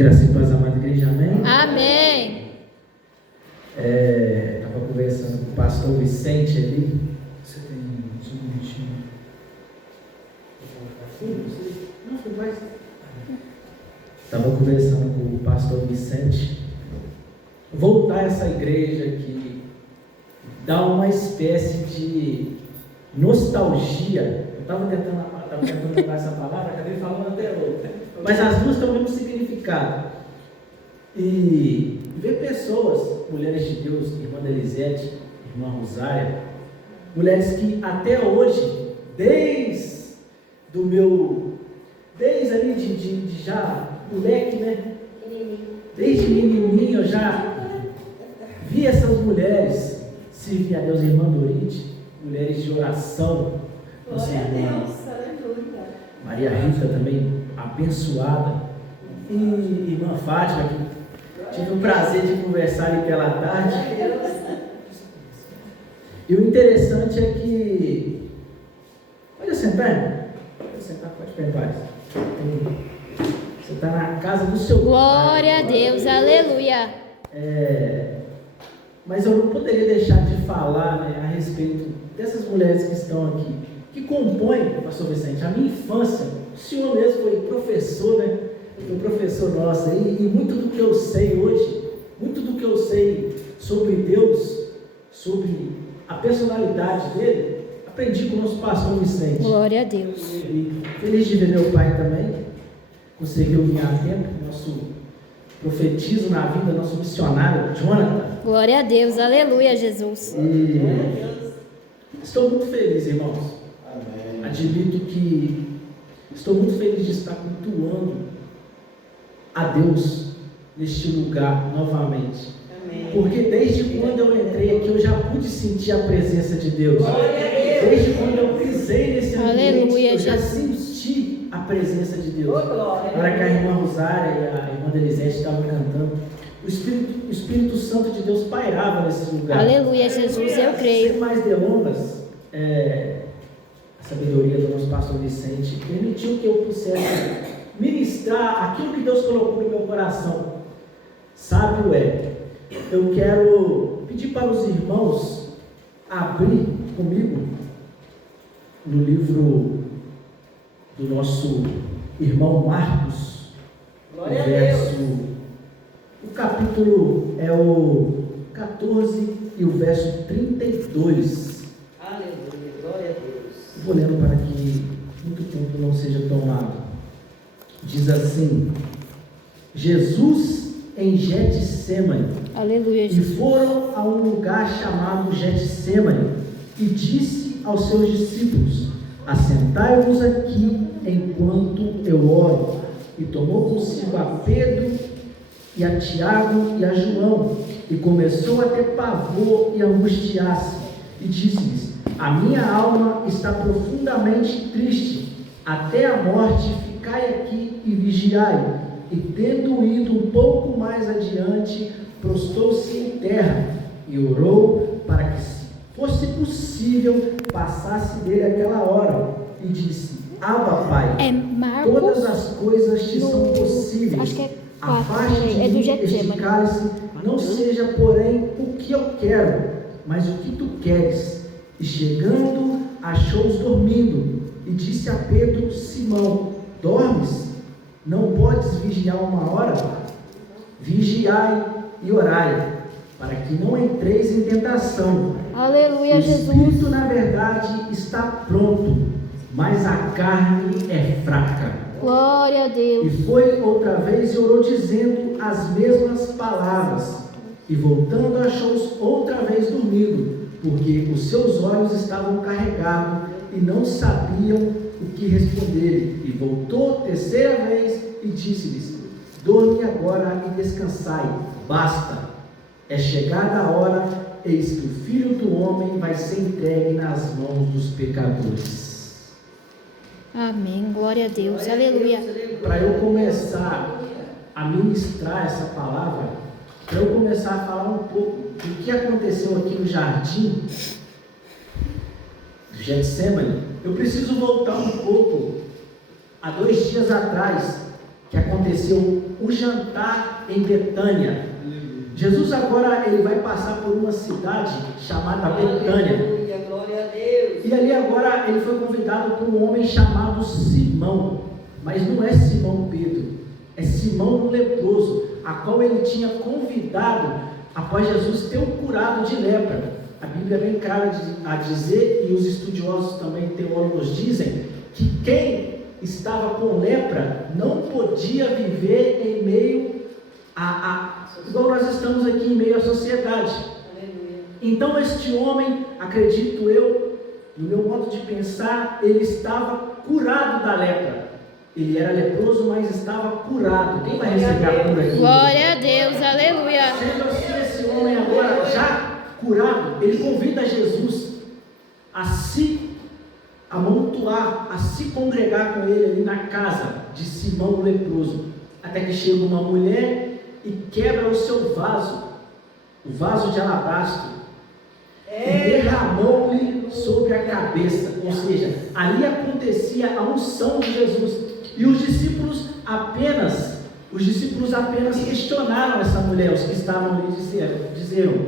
Graça e paz, amada igreja, amém? Amém. Estava conversando com o pastor Vicente ali. Você tem só um minutinho? Não, foi mais. Estava conversando com o pastor Vicente. Voltar a essa igreja que dá uma espécie de nostalgia. Eu estava tentando lembrar essa palavra, acabei falando até outra. Mas as duas têm o mesmo significado. E ver pessoas, mulheres de Deus, irmã Elisete, irmã Rosária, mulheres que até hoje, desde ali de já moleque, né? Desde menininho eu já vi essas mulheres servir a Deus, irmã Dorite, mulheres de oração, nossa irmã Maria Rita também, abençoada, e irmã Fátima, que tive o prazer de conversar ali pela tarde. E o interessante é que, pode sentar, irmão? Pode sentar, pode ficar em paz. Você está na casa do seu Glória pai. a Deus, aleluia. Mas eu não poderia deixar de falar, né, a respeito dessas mulheres que estão aqui, que compõem, pastor Vicente, a minha infância. O senhor mesmo foi professor, né? Foi professor nosso aí, e muito do que eu sei hoje, muito do que eu sei sobre Deus, sobre a personalidade dele, aprendi com o nosso pastor Vicente. Glória a Deus. E feliz de ver meu pai também, conseguiu vir a tempo, nosso profetizo na vida, nosso missionário, Jonathan. Glória a Deus, aleluia, Jesus. E estou muito feliz, irmãos. Amém. Admito que estou muito feliz de estar cultuando a Deus neste lugar novamente. Amém. Porque desde quando eu entrei aqui, eu já pude sentir a presença de Deus. Desde quando eu pisei nesse ambiente, aleluia, eu já Jesus. senti a presença de Deus. Na hora que a irmã Rosária e a irmã Elisete estavam cantando, o Espírito Santo de Deus pairava nesse lugar. Aleluia, Jesus, eu creio. Sem mais delongas, a sabedoria do nosso pastor Vicente permitiu que eu pudesse ministrar aquilo que Deus colocou no meu coração. Sábio eu quero pedir para os irmãos abrir comigo no livro do nosso irmão Marcos, o capítulo é o 14 e o verso 32. Aleluia, glória a Deus. Vou lendo para que muito tempo não seja tomado. Diz assim: Jesus em Getsêmani. Aleluia, E Jesus. foram a um lugar chamado Getsêmani, e disse aos seus discípulos: assentai-vos aqui enquanto eu oro. E tomou consigo a Pedro e a Tiago e a João, e começou a ter pavor e angustiar-se, e disse-lhes: a minha alma está profundamente triste, até a morte. Ficai aqui e vigiai. E tendo ido um pouco mais adiante, prostrou-se em terra e orou para que, se fosse possível, passasse dele aquela hora, e disse: Abba, Pai, todas as coisas te são possíveis. Acho que é 4, Afaste de mim este cálice, não seja, porém, o que eu quero, mas o que tu queres. E chegando, achou-os dormindo, e disse a Pedro: Simão, dormes? Não podes vigiar uma hora? Vigiai e orai, para que não entreis em tentação. Aleluia, o Jesus. espírito, na verdade, está pronto, mas a carne é fraca. Glória a Deus. E foi outra vez e orou, dizendo as mesmas palavras. E voltando, achou-os outra vez dormindo, porque os seus olhos estavam carregados e não sabiam o que responder. E voltou terceira vez e disse-lhes: dorme agora e descansai, basta. É chegada a hora, eis que o Filho do Homem vai ser entregue nas mãos dos pecadores. Amém, glória a Deus, aleluia. Para eu começar a ministrar essa palavra, para eu começar a falar um pouco do que aconteceu aqui no jardim do Getsêmani, eu preciso voltar um pouco a 2 dias atrás, que aconteceu o jantar em Betânia. Jesus agora ele vai passar por uma cidade chamada Betânia. Aleluia, glória a Deus. E ali agora ele foi convidado por um homem chamado Simão. Mas não é Simão Pedro, é Simão o leproso, a qual ele tinha convidado após Jesus ter o curado de lepra. A Bíblia é bem clara a dizer, e os estudiosos também, teólogos, dizem que quem estava com lepra não podia viver em meio igual nós estamos aqui em meio à sociedade. Aleluia. Então este homem, acredito eu, no meu modo de pensar, ele estava curado da lepra. Ele era leproso, mas estava curado. Quem vai receber a cura aqui? Glória a Deus, aleluia. Sendo assim, esse homem agora já curado, ele convida Jesus a se amontoar, a se congregar com ele ali na casa de Simão o leproso, até que chega uma mulher e quebra o seu vaso, o vaso de alabastro, e derramou-lhe sobre a cabeça. Ou seja, ali acontecia a unção de Jesus. E os discípulos apenas questionaram essa mulher. Os que estavam ali disseram: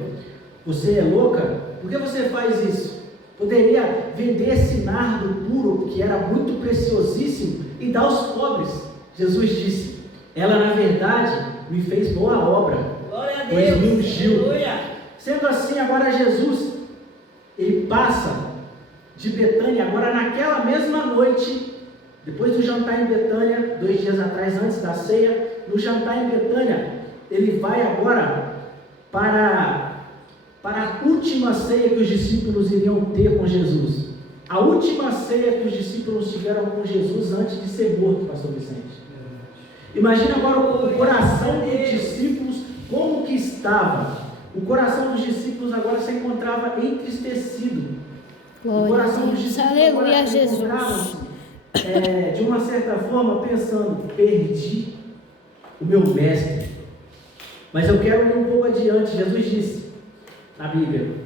você é louca? Por que você faz isso? Poderia vender esse nardo puro, que era muito preciosíssimo, e dar aos pobres. Jesus disse: ela na verdade me fez boa obra, Glória a pois Deus. me ungiu. Aleluia. Sendo assim, agora Jesus, ele passa de Betânia, agora naquela mesma noite, depois do jantar em Betânia, 2 dias atrás, antes da ceia, no jantar em Betânia, ele vai agora para a última ceia que os discípulos iriam ter com Jesus. A última ceia que os discípulos tiveram com Jesus antes de ser morto, pastor Vicente. Imagina agora o coração dos discípulos, como que estava. O coração dos discípulos agora se encontrava entristecido. O Glória a coração dos Deus, discípulos aleluia, agora se Jesus. encontravam, de uma certa forma, pensando: perdi o meu mestre. Mas eu quero ir um pouco adiante. Jesus disse na Bíblia: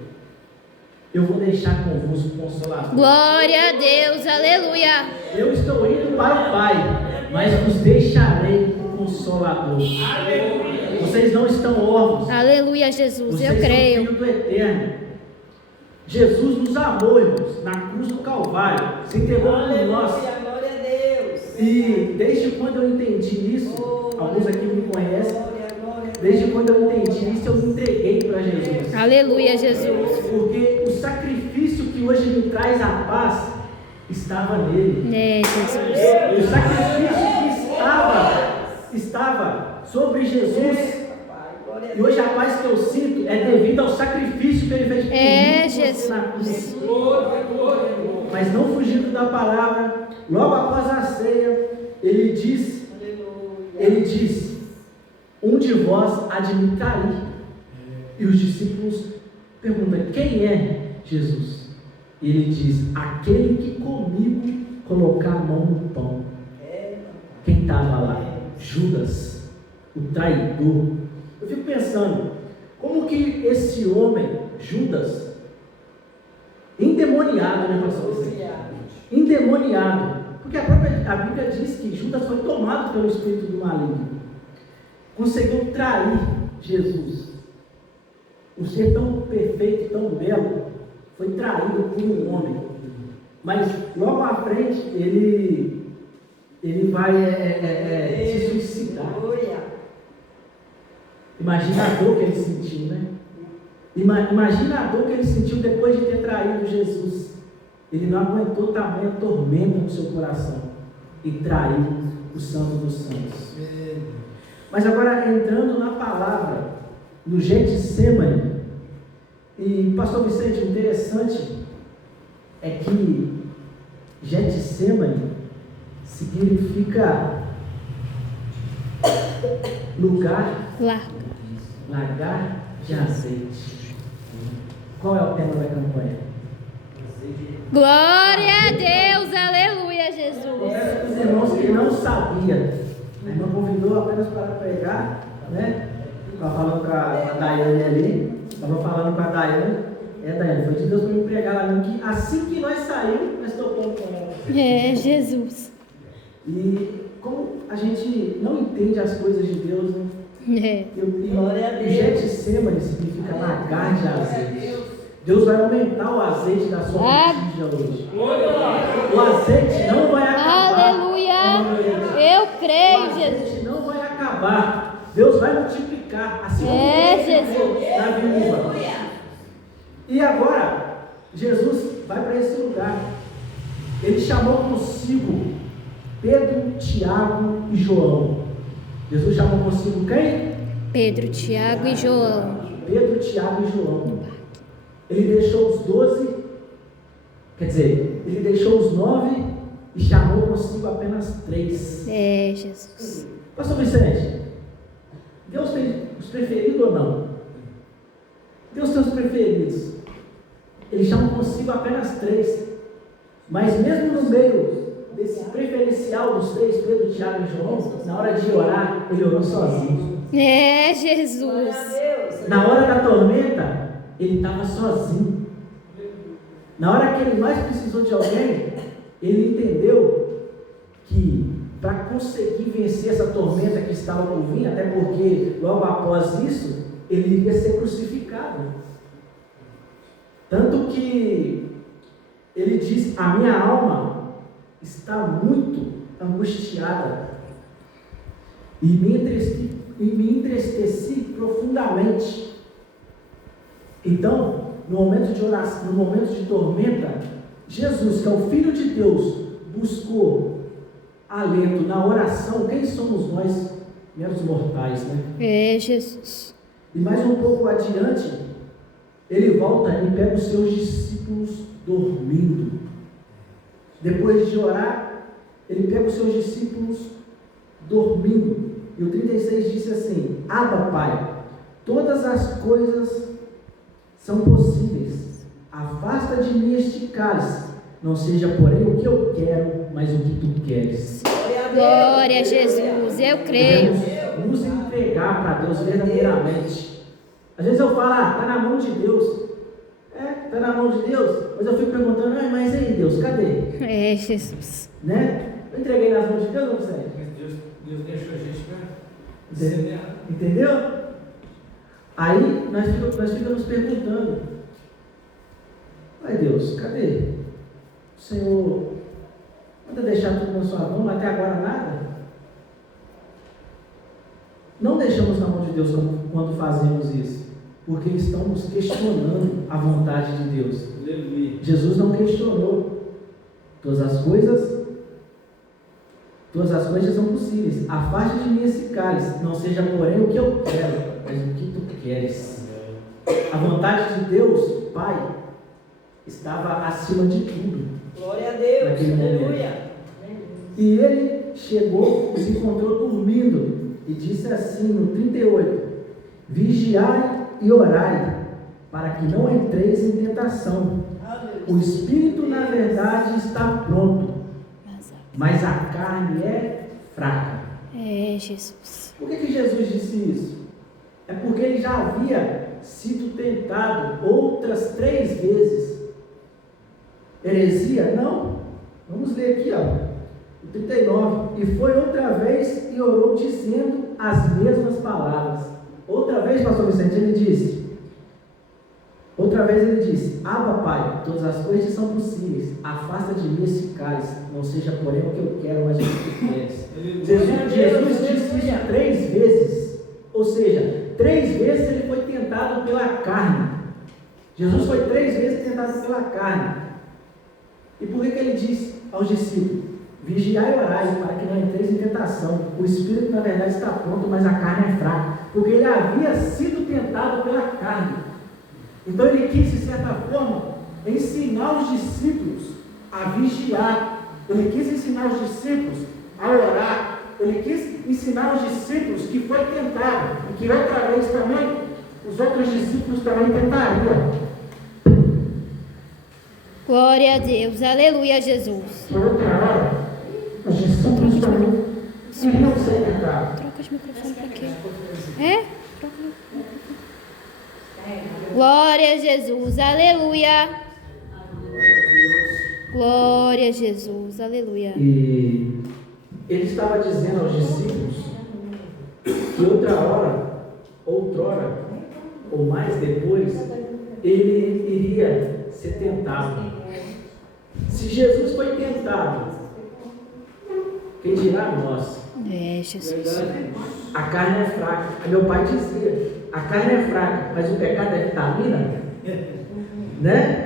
eu vou deixar convosco o Consolador. Glória a Deus, aleluia. Eu estou indo para o Pai, mas vos deixarei o Consolador. Vocês não estão órfãos. Aleluia, Jesus, Vocês eu são creio. filhos do Eterno. Jesus nos amou, irmãos, na cruz do Calvário. Se entregou por nós. Aleluia, glória a Deus. E desde quando eu entendi isso, alguns aqui me conhecem, Glória, glória. desde quando eu entendi isso, eu me entreguei para Jesus. Aleluia, Jesus. Porque o sacrifício que hoje me traz a paz estava nele. É, Jesus. O sacrifício que estava sobre Jesus, e hoje a paz que eu sinto é devido ao sacrifício que ele fez por mim, Jesus. na cruz. Mas não fugindo da palavra, logo após a ceia, ele diz: um de vós há de me trair. E os discípulos perguntam: quem é Jesus? E ele diz: aquele que comigo colocar a mão no pão. Quem estava lá? Judas, o traidor. Eu fico pensando, como que esse homem, Judas, endemoniado, né, pastor? Endemoniado, porque a Bíblia diz que Judas foi tomado pelo espírito do maligno, conseguiu trair Jesus. Um ser tão perfeito, tão belo, foi traído por um homem. Mas logo à frente ele vai se suicidar. Imagina a dor que ele sentiu, né? Imagina a dor que ele sentiu depois de ter traído Jesus. Ele não aguentou tamanha tormenta no seu coração e traiu o Santo dos Santos. Mas agora, entrando na palavra, no Getsemane, e pastor Vicente, o interessante é que Getsemane significa lagar de azeite. Qual é o tema da campanha? Glória a Deus, aleluia, Jesus. Confesso para os irmãos que não sabia. A irmã convidou apenas para pregar, né? Estava falando com a Daiane ali. Estava falando com a Daiane. Daiane, foi de Deus para me pregar lá, que assim que nós saímos, nós tocamos com ela. Jesus. E como a gente não entende as coisas de Deus, né? Glória a E Deus. Getsemane significa lagar de azeite. Deus vai aumentar o azeite da sua botija hoje. O azeite não vai acabar. Aleluia. Eu O creio, Jesus. azeite não vai acabar. Deus vai multiplicar. Assim como Jesus. na viúva. E agora, Jesus vai para esse lugar. Ele chamou consigo Pedro, Tiago e João. Jesus chamou consigo quem? Pedro, Tiago e João. Pedro, Tiago e João. Ele deixou os 12, quer dizer, ele deixou os 9 e chamou consigo apenas 3. Jesus. Pastor Vicente, Deus tem os preferidos ou não? Deus tem os preferidos. Ele chama consigo apenas 3. Mas mesmo no meio desse preferencial dos 3, Pedro, Tiago e João, na hora de orar, ele orou sozinho. Jesus. Glória a Deus. Na hora da tormenta, ele estava sozinho. Na hora que ele mais precisou de alguém, ele entendeu que para conseguir vencer essa tormenta que estava por vir, até porque logo após isso, ele iria ser crucificado. Tanto que ele diz: a minha alma está muito angustiada e me entristeci profundamente. Então, no momento de oração, no momento de tormenta, Jesus, que é o Filho de Deus, buscou alento na oração. Quem somos nós, meros mortais, né? Jesus. E mais um pouco adiante, ele volta e pega os seus discípulos dormindo. Depois de orar, ele pega os seus discípulos dormindo. E o 36 disse assim: Abba, Pai, todas as coisas são possíveis. Afasta de mim este cálice. Não seja, porém, o que eu quero, mas o que tu queres. Glória a Jesus. Eu creio. Devemos nos entregar para Deus verdadeiramente. Às vezes eu falo: está na mão de Deus. Está na mão de Deus. Mas eu fico perguntando: mas aí, Deus, cadê? Jesus. Né? Eu entreguei nas mãos de Deus, não sei. Deus deixou a gente para semear. Entendeu? Aí nós ficamos nos perguntando: ai Deus, cadê? O Senhor manda deixar tudo na sua mão, até agora nada? Não deixamos na mão de Deus quando fazemos isso, porque estamos questionando a vontade de Deus. Aleluia. Jesus não questionou. Todas as coisas são possíveis. Afaste de mim esse cálice, não seja, porém, o que eu quero, mas o que tu queres. A vontade de Deus, Pai, estava acima de tudo. Glória a Deus. Naquele momento. Aleluia. E ele chegou, os encontrou dormindo, e disse assim no 38: vigiai e orai, para que não entreis em tentação. O espírito, na verdade, está pronto, mas a carne é fraca. Jesus. Por que Jesus disse isso? É porque ele já havia sido tentado outras 3 vezes. Heresia? Não. Vamos ler aqui, o 39. E foi outra vez e orou dizendo as mesmas palavras. Outra vez, pastor Vicente, ele disse: Abba, Pai, todas as coisas são possíveis. Afasta de mim esse cálice. Não seja, porém, o que eu quero, mas o que tu queres. Jesus disse isso 3 vezes. Ou seja, 3 vezes ele foi tentado pela carne. Jesus foi 3 vezes tentado pela carne. E por que ele disse aos discípulos: vigiai e orai, para que não entreis em tentação? O espírito, na verdade, está pronto, mas a carne é fraca. Porque ele havia sido tentado pela carne. Então ele quis, de certa forma, ensinar os discípulos a vigiar. Ele quis ensinar os discípulos a orar. Ele quis ensinar os discípulos que foi tentado, e que outra vez também os outros discípulos também tentariam. Glória a Deus. Aleluia, Jesus. Por outra hora, os discípulos também iriam ser tentados. Troca de microfone para quê? Troca. Glória a Jesus. Aleluia. Glória a Jesus. Aleluia. E ele estava dizendo aos discípulos que outrora, ou mais depois, ele iria ser tentado. Se Jesus foi tentado, quem dirá nós? Jesus. A carne é fraca. Meu pai dizia, a carne é fraca, mas o pecado é vitamina, né?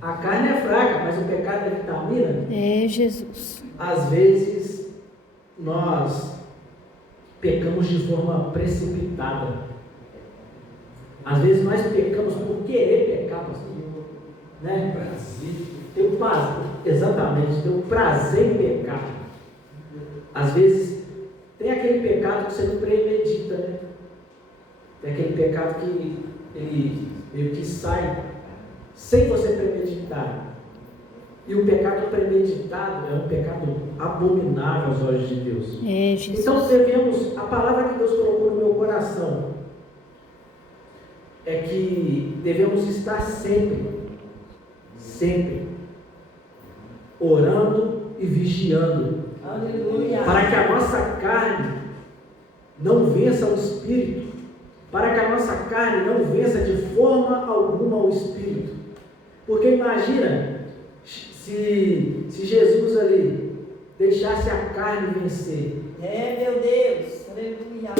A carne é fraca, mas o pecado é vitamina. Jesus. Às vezes nós pecamos de forma precipitada. Às vezes nós pecamos por querer pecar, pastor, né? Exatamente, ter o prazer em pecar. Às vezes tem aquele pecado que você não premedita, né? Tem aquele pecado que ele meio que sai sem você premeditar. E o pecado premeditado é um pecado abominável aos olhos de Deus. Então devemos, a palavra que Deus colocou no meu coração é que devemos estar sempre orando e vigiando. Aleluia. Para que a nossa carne não vença o Espírito, para que a nossa carne não vença de forma alguma o Espírito. Porque imagina se Jesus ali deixasse a carne vencer. Meu Deus, aleluia.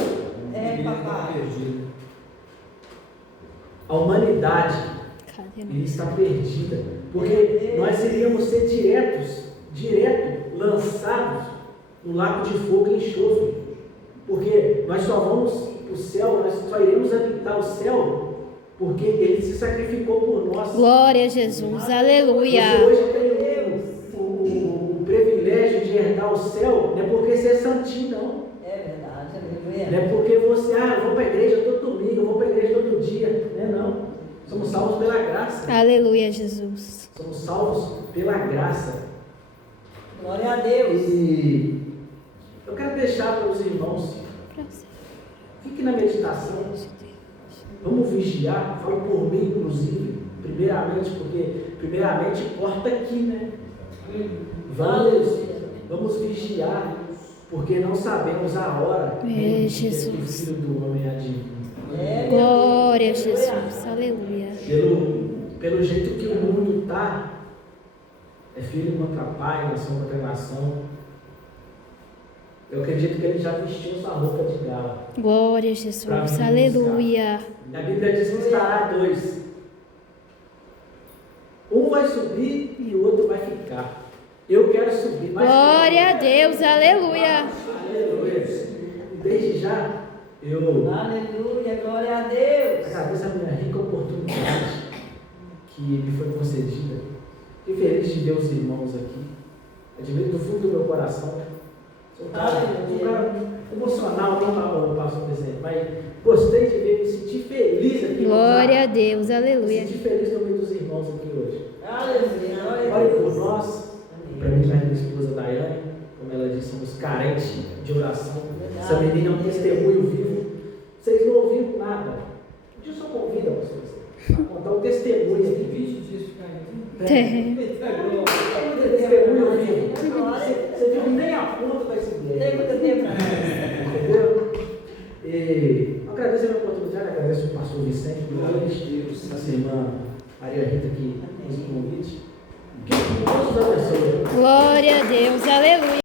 Papai. A humanidade está perdida, porque nós iríamos ser direto lançados no lago de fogo e enxofre, porque nós só vamos para o céu, nós só iremos habitar o céu porque Ele se sacrificou por nós. Glória a Jesus, aleluia. Você hoje tem o privilégio de herdar o céu, não é porque você é santinho, não. É verdade, aleluia. Não é porque você, eu vou para a igreja todo domingo, eu vou para a igreja todo dia, não é não. Somos salvos pela graça. Aleluia, Jesus. Somos salvos pela graça. Glória a Deus. E eu quero deixar para os irmãos, fique na meditação, vamos vigiar, falo por mim inclusive, primeiramente corta aqui, né? Vamos vigiar, porque não sabemos a hora que Jesus. o Filho do Homem há de vir. Glória a Jesus, aleluia. Pelo jeito que o mundo está, é filho contra pai, nação contra nação. Eu acredito que ele já vestiu sua roupa de gala. Glória a Jesus, aleluia. A Bíblia diz que estará dois. Um vai subir e o outro vai ficar. Eu quero subir. Glória a Deus, aleluia. Aleluia. Desde já, Aleluia, glória a Deus. agradeço a minha rica oportunidade que me foi concedida. Fiquei feliz de ver os irmãos aqui. Admiro do fundo do meu coração. Sou um cara emocional, não pastor presente, mas gostei de ver, me senti feliz aqui. Glória a Deus, aleluia. Me senti feliz no meio dos irmãos aqui hoje. Aleluia. Olhem por nós, para mim, para minha esposa Daiane, como ela disse, somos carentes de oração. Essa menina é um testemunho vivo. Vocês não ouviram nada. Um dia eu só convido vocês a contar o testemunho aqui. 20 dias de cair. Testemunho vivo. Você viu nem a ponta da Tem ideia. muito tempo. Entendeu? E eu agradeço a minha oportunidade, agradeço o pastor Vicente, essa irmã Maria Rita que fez o convite. Que Deus nos abençoe. Glória a Deus, aleluia.